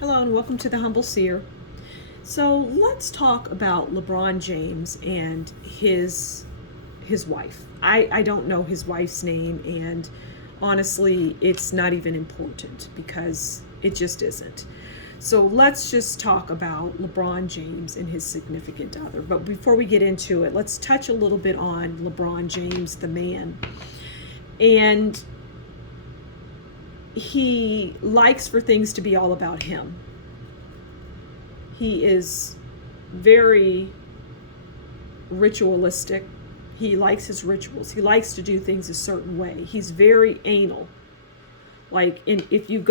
Hello and welcome to the Humble Seer. So let's talk about LeBron James and his wife. I don't know his wife's name, and honestly it's not even important because it just isn't. So let's just talk about LeBron James and his significant other. But before we get into it, let's touch a little bit on LeBron James, the man. And he likes for things to be all about him. He is very ritualistic. He likes his rituals. He likes to do things a certain way. He's very anal. If you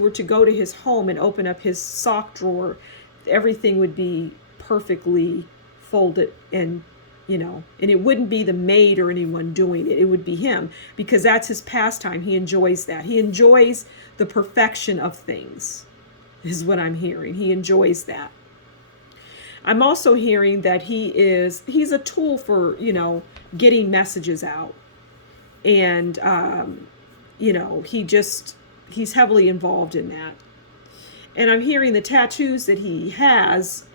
were to go to his home and open up his sock drawer, everything would be perfectly folded and it wouldn't be the maid or anyone doing it. It would be him because that's his pastime. He enjoys that. He enjoys the perfection of things, is what I'm hearing. He enjoys that. I'm also hearing that he's a tool for, getting messages out. And, he's heavily involved in that. And I'm hearing the tattoos that he has,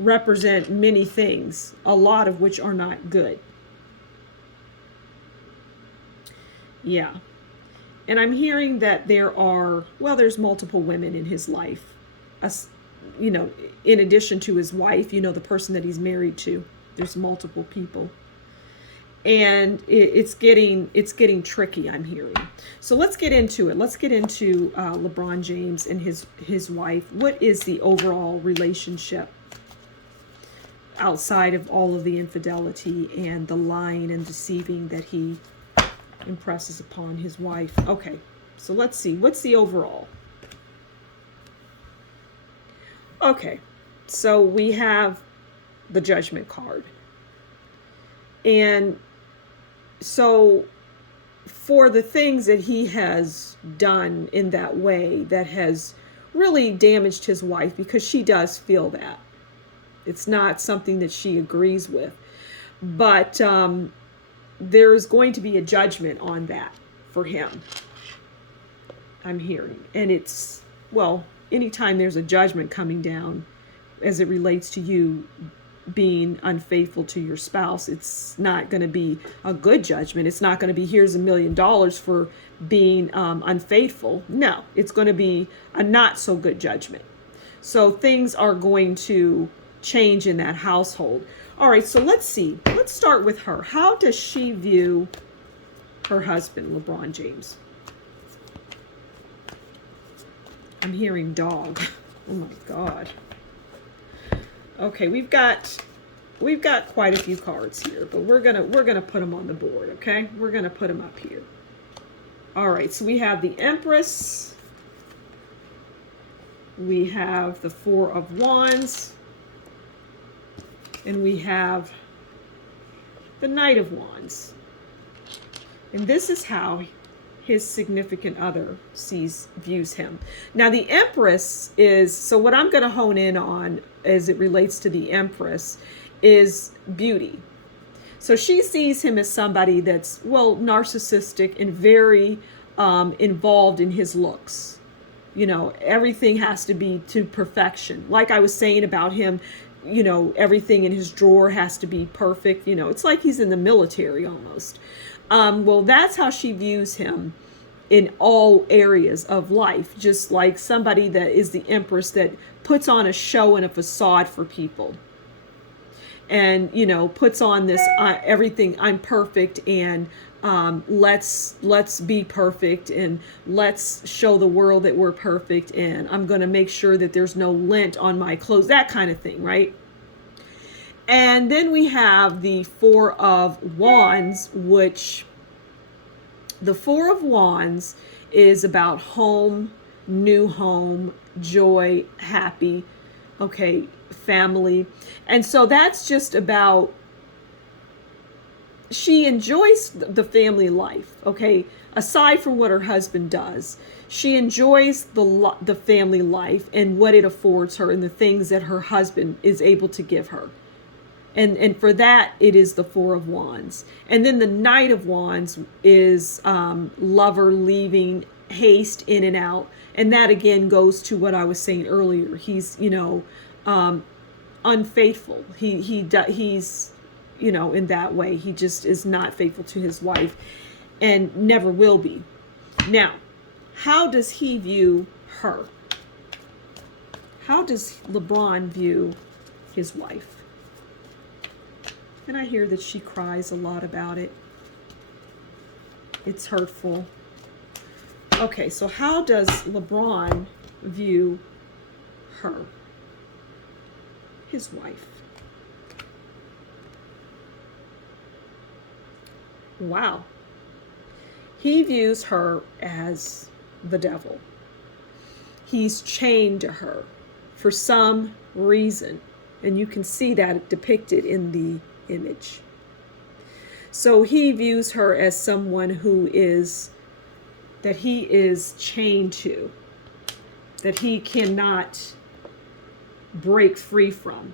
represent many things, a lot of which are not good. Yeah. And I'm hearing that there's multiple women in his life, in addition to his wife, the person that he's married to. There's multiple people. And it's getting tricky, I'm hearing. So let's get into it. Let's get into LeBron James and his wife. What is the overall relationship outside of all of the infidelity and the lying and deceiving that he impresses upon his wife? Okay, so let's see. What's the overall? Okay, so we have the Judgment card. And so for the things that he has done in that way that has really damaged his wife, because she does feel that. It's not something that she agrees with. But there's going to be a judgment on that for him, I'm hearing. And anytime there's a judgment coming down as it relates to you being unfaithful to your spouse, it's not going to be a good judgment. It's not going to be, here's $1 million for being unfaithful. No, it's going to be a not so good judgment. So things are going to change in that household. All right, so let's see. Let's start with her. How does she view her husband, LeBron James? I'm hearing dog. Oh my God. Okay, we've got quite a few cards here, but we're gonna put them on the board. Okay, we're gonna put them up here. All right, so we have the Empress. We have the Four of Wands. And we have the Knight of Wands. And this is how his significant other views him. Now the Empress so what I'm going to hone in on as it relates to the Empress is beauty. So she sees him as somebody that's, narcissistic and very involved in his looks. Everything has to be to perfection. Like I was saying about him, everything in his drawer has to be perfect. It's like he's in the military almost. That's how she views him in all areas of life, just like somebody that is the Empress that puts on a show and a facade for people. And, puts on this, everything, I'm perfect, and let's be perfect, and let's show the world that we're perfect, and I'm going to make sure that there's no lint on my clothes, that kind of thing, right? And then we have the Four of Wands, which the Four of Wands is about home, new home, joy, happy, okay, family. And so that's just about, she enjoys the family life, okay? Aside from what her husband does, she enjoys the family life and what it affords her and the things that her husband is able to give her. And for that, it is the Four of Wands. And then the Knight of Wands is lover leaving, haste in and out, And that again goes to what I was saying earlier. He's, unfaithful. He's, in that way, he just is not faithful to his wife and never will be. Now, how does he view her? How does LeBron view his wife? And I hear that she cries a lot about it. It's hurtful. Okay, so how does LeBron view her? His wife. Wow. He views her as the devil. He's chained to her for some reason. And you can see that depicted in the image. So he views her as someone that he is chained to, that he cannot break free from.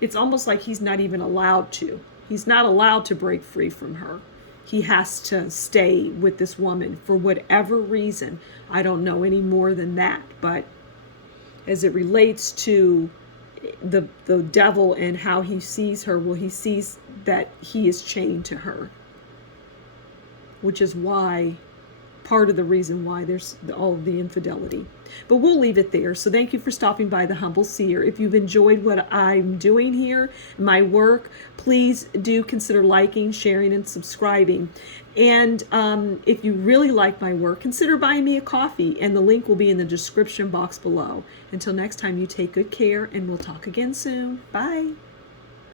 It's almost like he's not even allowed to. He's not allowed to break free from her. He has to stay with this woman for whatever reason. I don't know any more than that. But as it relates to the devil and how he sees her, well, he sees that he is chained to her, which is why, part of the reason why there's all of the infidelity. But we'll leave it there. So thank you for stopping by the Humble Seer. If you've enjoyed what I'm doing here, my work, please do consider liking, sharing, and subscribing. And if you really like my work, consider buying me a coffee, and the link will be in the description box below. Until next time, you take good care, and we'll talk again soon. Bye.